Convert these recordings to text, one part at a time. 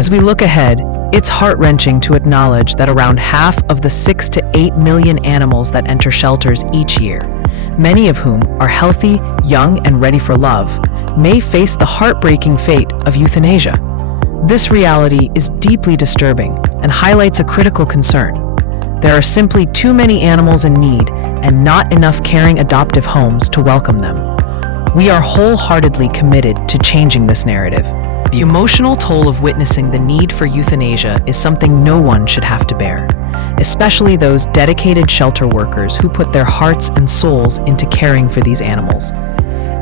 As we look ahead, it's heart-wrenching to acknowledge that around half of the 6 to 8 million animals that enter shelters each year, many of whom are healthy, young, and ready for love, may face the heartbreaking fate of euthanasia. This reality is deeply disturbing and highlights a critical concern. There are simply too many animals in need and not enough caring adoptive homes to welcome them. We are wholeheartedly committed to changing this narrative. The emotional toll of witnessing the need for euthanasia is something no one should have to bear, especially those dedicated shelter workers who put their hearts and souls into caring for these animals.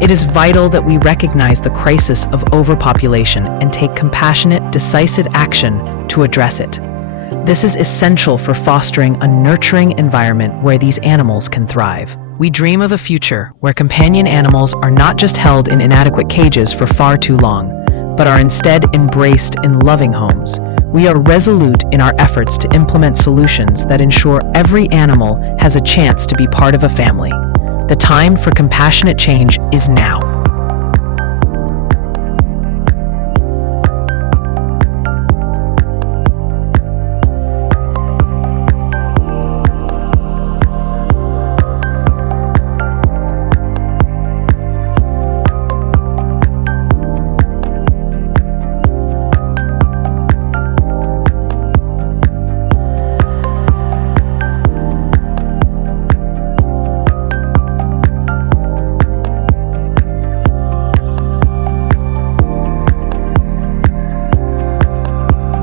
It is vital that we recognize the crisis of overpopulation and take compassionate, decisive action to address it. This is essential for fostering a nurturing environment where these animals can thrive. We dream of a future where companion animals are not just held in inadequate cages for far too long, but are instead embraced in loving homes. We are resolute in our efforts to implement solutions that ensure every animal has a chance to be part of a family. The time for compassionate change is now.